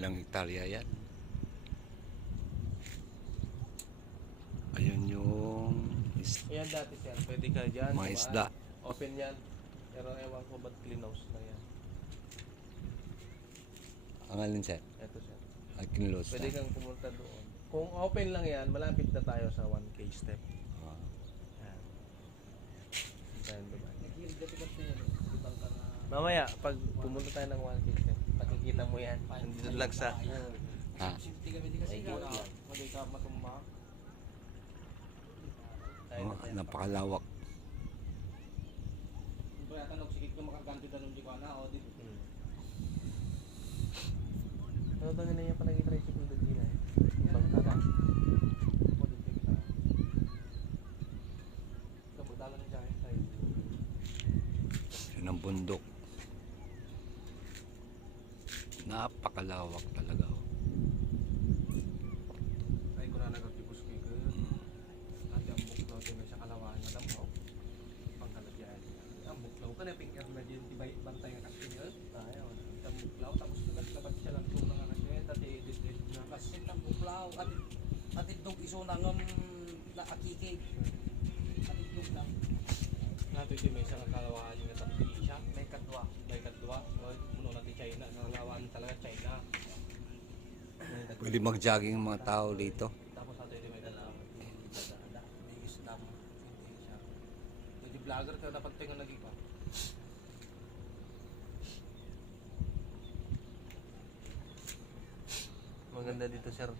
Ilang hektarya yan. Ayun yung Ayan dati sir, pwede ka dyan. mga isda. Open yan. Pero ewan ko ba't cleanhouse na yan. Ang alin sir? Ito sir. Ay, kinlos Pwede na. kang pumunta doon. Kung open lang yan, malapit na tayo sa 1K step. Ah, Yan. Tayo Dubai. Nag-hill yan. Ibang ka na. Mamaya, pag pumunta tayo ng 1K step, makikita mo yan. Nandito lang sa... ha? Safety kami di kasi ka. Magay ka matumba. Oh, napakalawak. Kung kaya tanong, sige ka makaganto na nung di ko na. O, di. Ano ba ganun yung panag-tricycle doon din eh? Ibang tara. O, di kita. Kapagdala ng jacket tayo. Yun ang bundok. Napakalawak talaga. Oh. Ay, ko na nagtipos ko yung at ang buklaw din sa kalawahan nga damo. Pangkalagyan. Ang buklaw ka na pingir na din tibay bantay nga kasi yun. Ayaw. Ang buklaw tapos dapat siya lang tulong nga kasi dati edit na kasi ang buklaw at itong iso na ngam na akikig. At itong lang. Nato ito may isang kalawahan nga tapos siya. May kadwa. May kadwa. O, muno natin China. Kalawahan talaga China. Pwede mag-jogging ang mga tao dito. Tapos ato ito may dalawa. May islam. Hindi siya. Jadi vlogger ka dapat tingnan lagi pa. Maganda dito sir.